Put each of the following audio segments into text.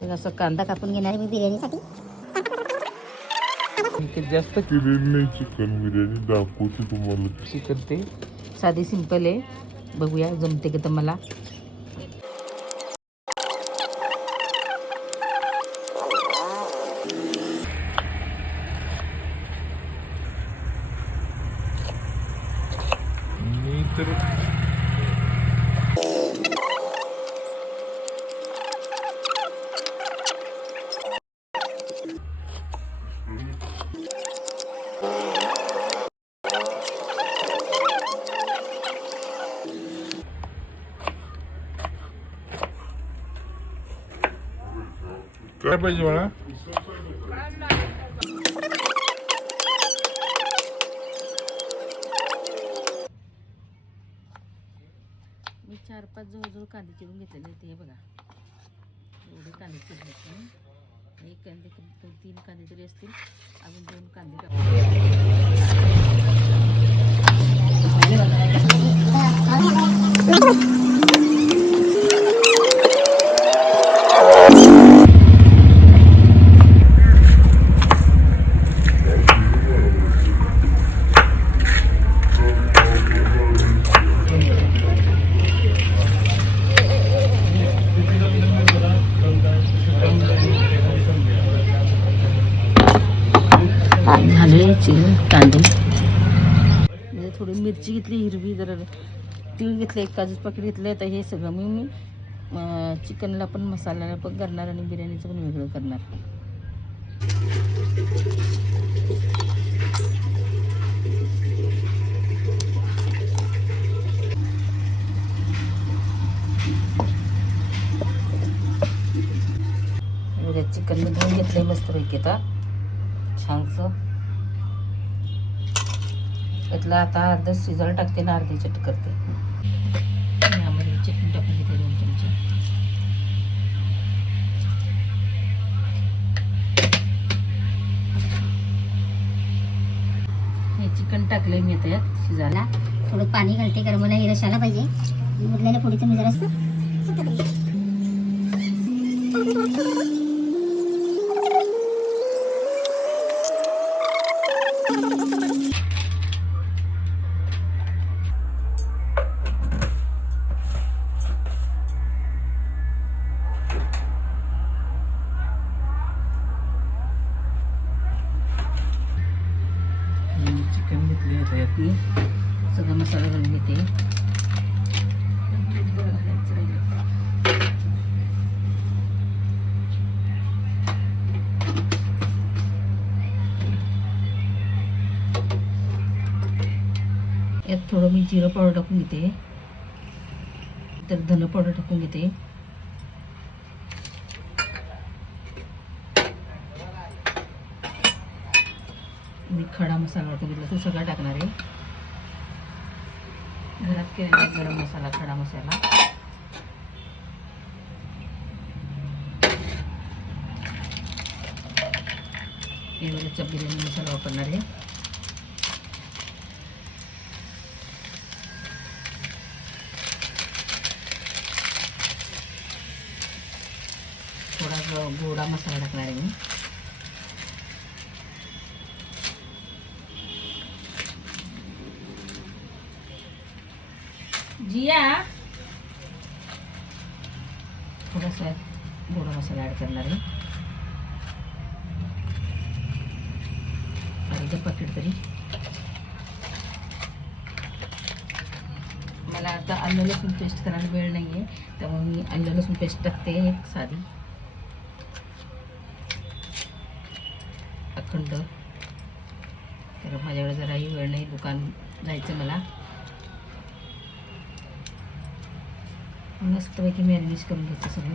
तर असं कांदा कापून घेणार आहे मी बिर्याणीसाठी. जास्त केलेली नाही चिकन बिर्याणी, दाखवते तुम्हाला कशी करते. साधी सिंपल आहे, बघूया जमते का तर मला. मी तर काय पाहिजे मला. मी 4-5 जवळजवळ कांदे चिरून घेतलेले ते बघा. एवढे कांदे चिरून घेतले. एक कांदे 3 कांदे तरी असतील. अजून 2 कांदे झाले चिरून कांदे. म्हणजे थोडी मिरची घेतली हिरवी, जरा तीळ घेतले, 1 काजूचं पाकिट घेतलं. तर हे सगळं मी चिकनला पण मसाल्याला पण करणार आणि बिर्याणीचं पण वेगळं करणार. चिकन मी धुवून घेतलंय मस्तपैकी. आता छानसं यातलं आता अर्ध शिजायला टाकते ना, अर्धी चट करते. यामध्ये चटणी टाकून घेते 2 चमचे. हे चिकन टाकलंय मी आता यात शिजायला. थोडं पाणी घालते कारण मला हे रसायला पाहिजे. उरलेल्या फोडीचं मी जरा चिकन घेतले आता यात मी सगळा मसाला घालून घेते. यात थोडं मी जिरं पावडर टाकून घेते, तर धन पावडर टाकून घेते. मी खडा मसाला टाकून घेतला, तो सगळा टाकणार आहे. घरात केलेला गरम मसाला, खडा मसाला. एवढ्याचा बिर्याणी मसाला वापरणार आहे. थोडा गोडा मसाला टाकणार आहे मी. जिया थोडासा गोडा मसाला ॲड करणार आहे, अर्धं पाकिट तरी. मला आता आलं लसूण पेस्ट करायला वेळ नाही आहे, त्यामुळे मी आलं लसूण पेस्ट टाकते एक साधी अखंड. तर माझ्याकडे जराही वेळ नाही, दुकान जायचं मला. मस्तपैकी मॅरिनेट करून घ्यायचं सगळं.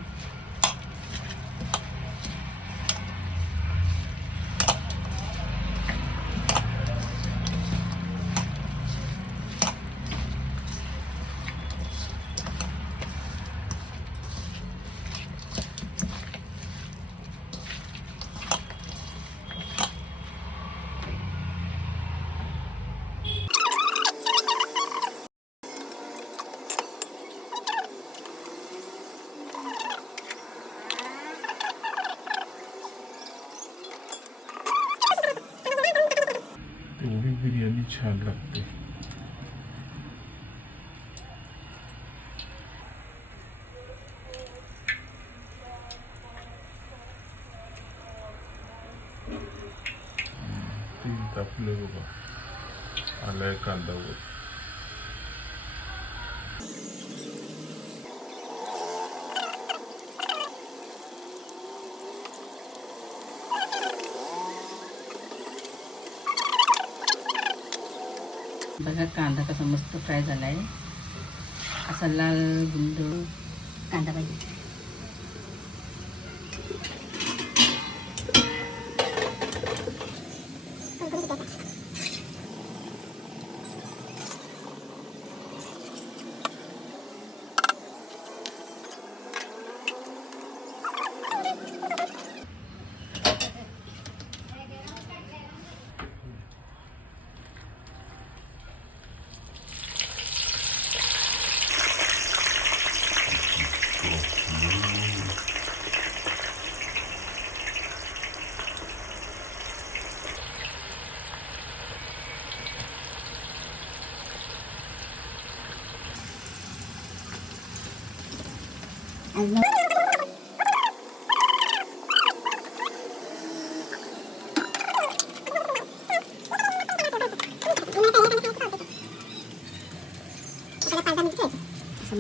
छान लागते. तेल तापले बघा, आलाय कांदा वर. बघा कांदा कसा मस्त फ्राय झाला आहे. असा लाल गुंड कांदा पाहिजे.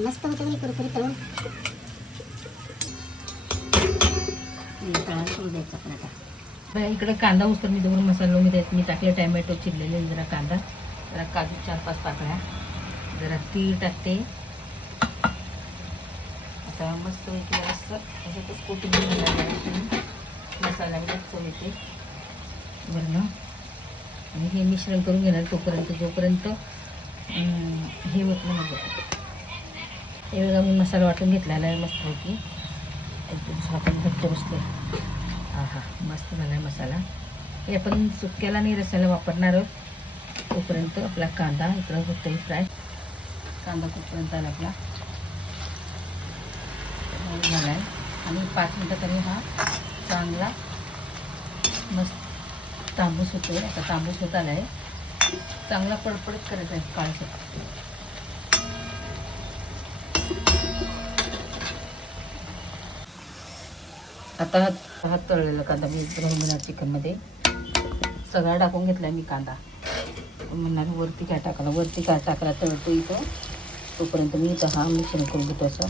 मस्त होतं कुरकुरीत तळून तळायला करू द्यायचं आपण आता. बघा इकडे कांदा उचलून मी दोन मसाला मी टाकले टॅमॅटो चिरलेले, जरा कांदा, जरा काजू 4-5 पाकळ्या, जरा तीळ टाकते. आता मस्त असं ह्याच्यातच कोथिंबीर मसाला चव येते बरं. आणि हे मिश्रण करून घेणार तोपर्यंत, जोपर्यंत हे होत नाही. बघा हे बघा मी मसाला वाटून घेतलेला आहे मस्त होती, एकदम आपण घट्ट बसले. हा हा मस्त झाला आहे मसाला. हे आपण सुक्याला आणि रसाला वापरणार आहोत. तोपर्यंत आपला कांदा इकडं होतोय फ्राय. कांदा कुठपर्यंत आला आपला झाला आहे. आणि 5 मिनटं तरी हा चांगला मस्त तांबूस होतोय. आता तांबूस होत आला आहे, चांगला पडपडत करायचा आहे काळसर. आता हा तळलेला कांदा मी घालून घेणार चिकनमध्ये. सगळा टाकून घेतला मी कांदा. म्हणणार वरती काय टाकायला तळतो इथं. तोपर्यंत मी इथं हा मिश्रण करून घेतो असं.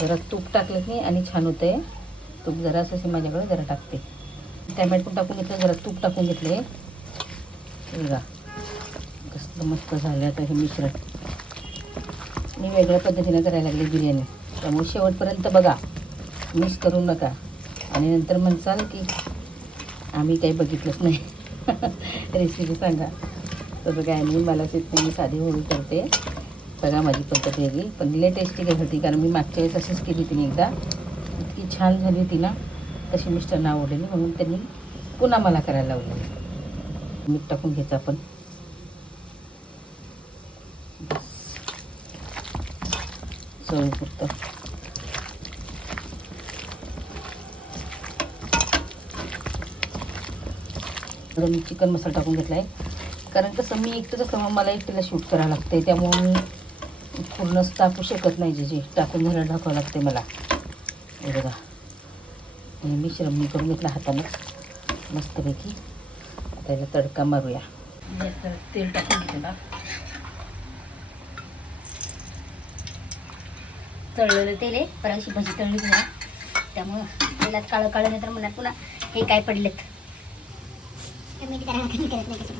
जरा तूप टाकलं की आणि छान होतंय. तूप जरा असं माझ्याकडे जरा टाकते. टॅमॅटो टाकून घेतलं, जरा तूप टाकून घेतले. बघा कसं मस्त झालं. आता हे मिश्रण मी वेगळ्या पद्धतीने करायला लागले बिर्याणी, त्यामुळे शेवटपर्यंत बघा, मिस करू नका. आणि नंतर म्हणसाल की आम्ही काही बघितलंच नाही. रेसिपी सांगा. तसं काय नाही, मला मी साधी होळी करते. बघा माझी पद्धत वेगळी, पण लय टेस्टी काही होती. कारण मी मागच्या वेळेस अशीच केली होती एकदा, इतकी छान झाली होती ना, तशी मिस्टरांना आवडलेली, म्हणून त्यांनी पुन्हा मला करायला लावलं. मीठ टाकून घ्यायचं आपण. चवीपुरतं. मी चिकन मसाला टाकून घेतला आहे. कारण कसं मी एकटंच असल्यामुळे मला एकटीला शूट करावं लागते, त्यामुळे मी पूर्णच टाकू शकत नाही. जे टाकून झालं टाकावं लागते मला. हे बघा हे मिश्रण मी करून घेतलं हातानं मस्तपैकी. आता याला तडका मारूया. तेल टाकून घेतलं, तळलेलं तेल आहे. परवाची भजी तळली पुन्हा, त्यामुळं तेलात काळं काळं नाही तर म्हणणार पुन्हा हे काय पडलेत. मीठ जरा कमी करत नाही कसं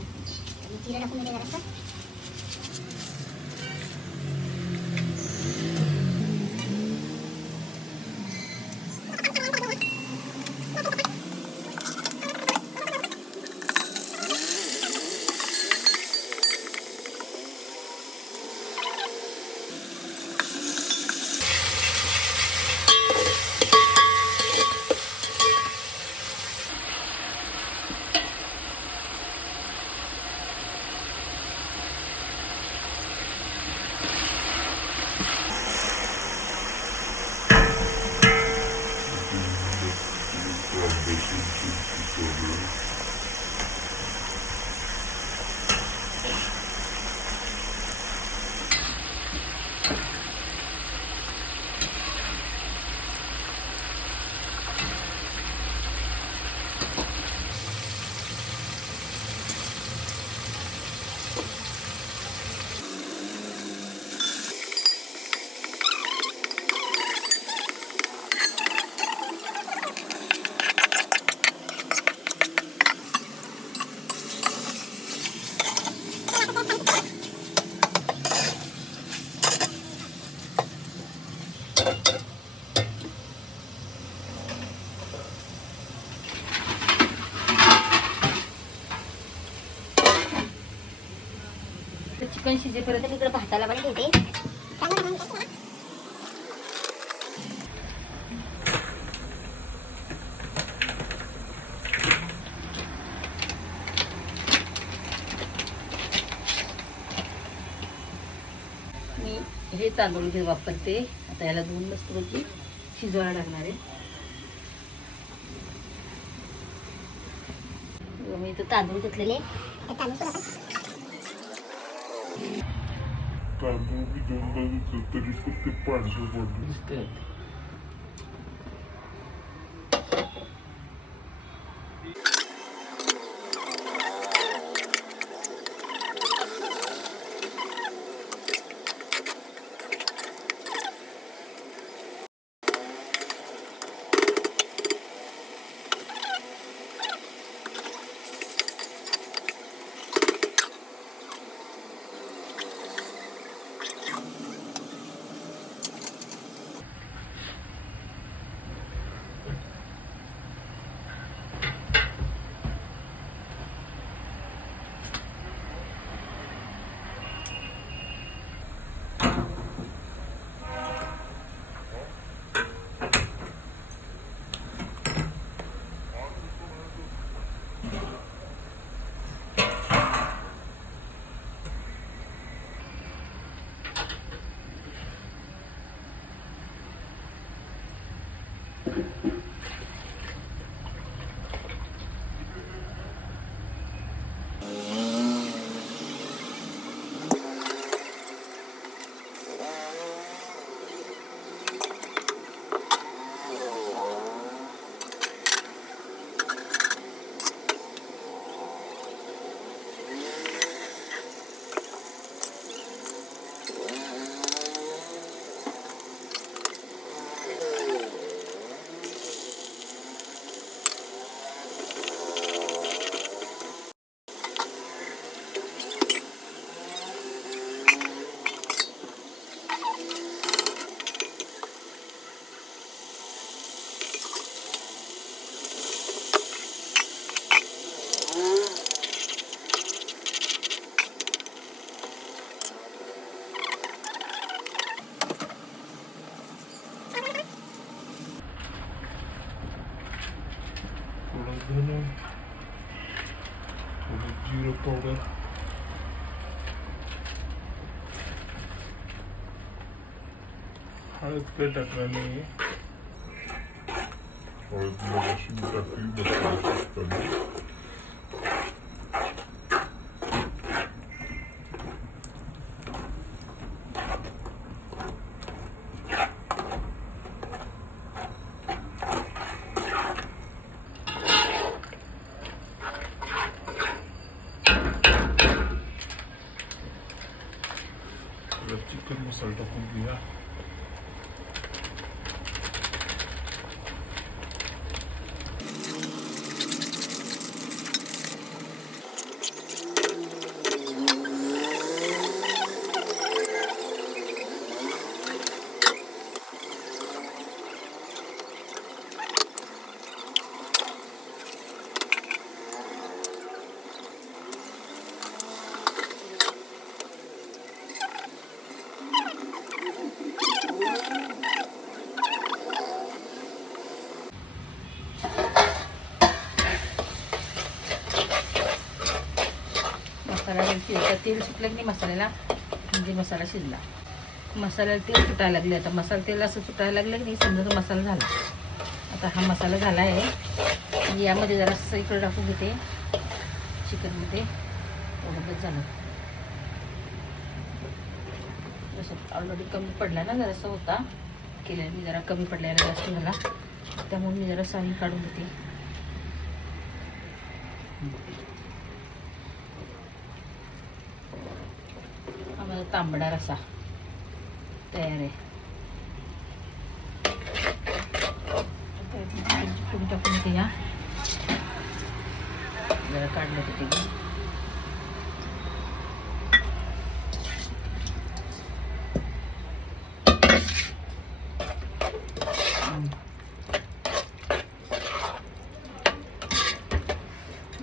जिरं टाकून दिलं जरासं. चिकन शिजेपर्यंत तर इकडे भाताला पण घेते. मी हे तांदूळ जे वापरते आता याला धुवून मस्तपैकी शिजवायला लागणार आहे. मी इथं तांदूळ घेतलेले. तांदूळ बी दोनदा घेतलं तरी पण ते पांढरं पडलं. दिसतंय. थोडं धनं, थोडं जिरं पावडर, हळद काय टाकणार नाही. हळद मगाशी मी टाकली मसाला शिजताना. चिकन मसाला टाकून घेऊया. मसाला शिजला, तेल सुटलं की नाही मसाल्याला म्हणजे मसाला शिजला. मसाल्याला तेल सुटायला लागले. आता मसाला तेल असं सुटायला लागलं की नाही समजा तो मसाला झाला. आता हा मसाला झाला आहे. यामध्ये जरासं इकडे टाकून घेते चिकनमध्ये. एवढंच झालं. जसं ऑलरेडी कमी पडला ना जरासं होता केलेलं मी, जरा कमी पडल्याला जास्त झाला त्यामुळे मी जरा साही काढून घेते. हा माझा तांबडा रसा तयार आहे. पुढे टाकून घेते. या जरा काढलं होतं ते.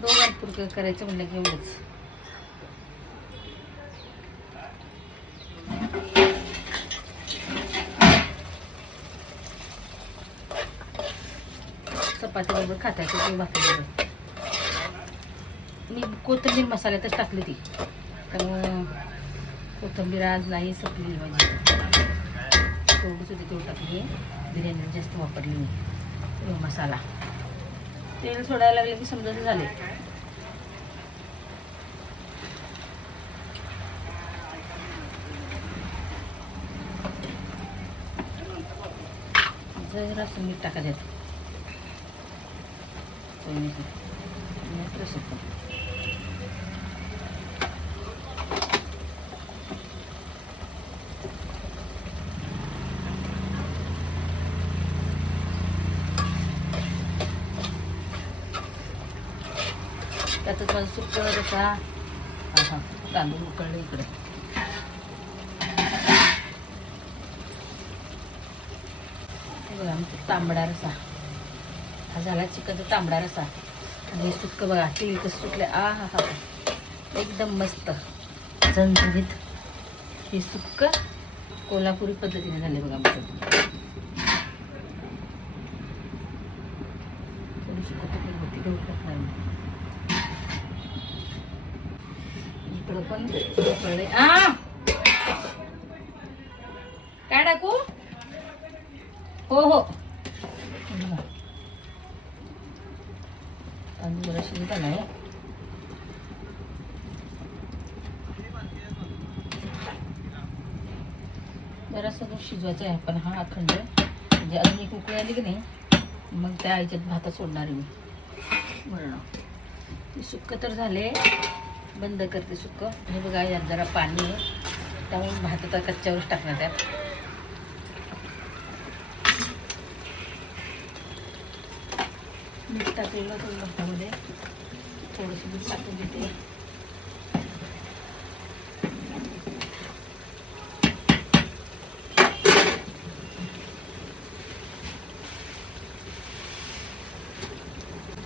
दोन पुरकं करायचं म्हणलं की एवढंच. चपातीबरोबर खाता येते किंवा भाताबरोबर. मी कोथिंबीर मसाल्यातच टाकली ती, त्यामुळं कोथिंबीर आज नाही संपली माझी. थोडीच होती तेवढी टाकली आहे. बिर्याणी जास्त वापरली मी मसाला. तेल सोडायला लागले की समजा झाले. जरासं मीठ टाकायचं. त्यातच माझं सुकं रसा. हा तांदूळ उकळलं इकडे. बघा आमचा तांबडा रसा हा झाला. चिकनचा तांबडा रसा. आणि सुक्क बघा तेल कसं सुटलं. हा हा एकदम मस्त झणझणीत हे सुक्क कोल्हापुरी पद्धतीने झाले बघा. आमचं थोडीशी कोथिंबीर होती घेऊ टाकणार मी. इकडं पण उकळले. काय टाकू? हो हो. आणि जरा शिजत आला आहे. जरासं शिजवायचं आहे पण हा अखंड, म्हणजे अजून एक उकळी आली की नाही मग त्या आईच्यात भातात सोडणार आहे मी. बरं सुक्क तर झाले. बंद करते सुक्क. हे बघा यात जरा पाणी आहे त्यामुळे भात आता कच्च्यावरच टाकणार. त्यात मीठ टाकलेलं थोडं भातामध्ये. थोडंसं मीठ टाकून घेते.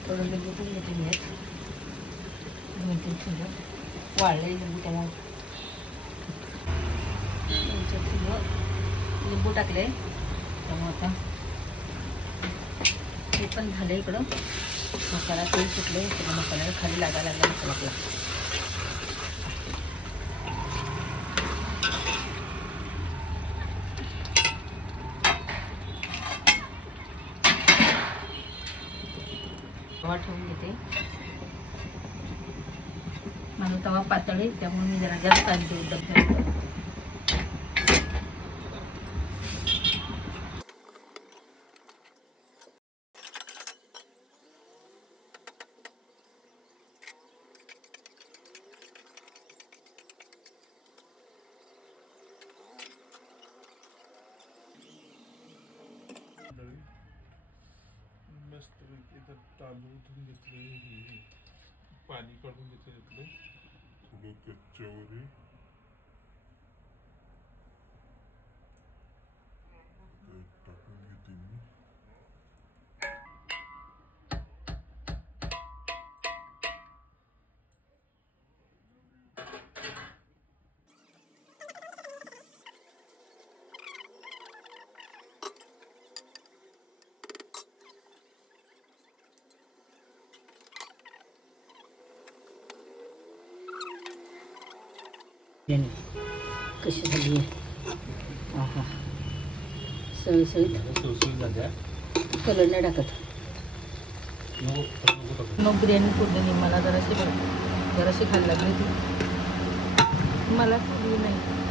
थोडं लिंबू पण घेते मी. 2-3 थेंब वाळले लिंबू. त्याला 2-4 थेंब लिंबू टाकले. त्यामुळे आता हे पण झालं. इकडं मसाला तेल सुटले. सगळं मसाल्याला खाली लागायला लागला मसाला आपला. तवा ठेवून घेते. माझा तवा पातळ आहे त्यामुळे मी जरा जास्त आणते एकदम. मस्तपैकी त्यात तांदूळ धुवून घेतले. पाणी काढून घेतले. थोडं कच्च्यावर टाकून घेते मी. कशी झाली आहे. हा सळसळीत झाल्या. कलर नाही टाकत. मग बिर्याणी फोडली मला जराशी खायला लागली ती. मला फोडली नाही.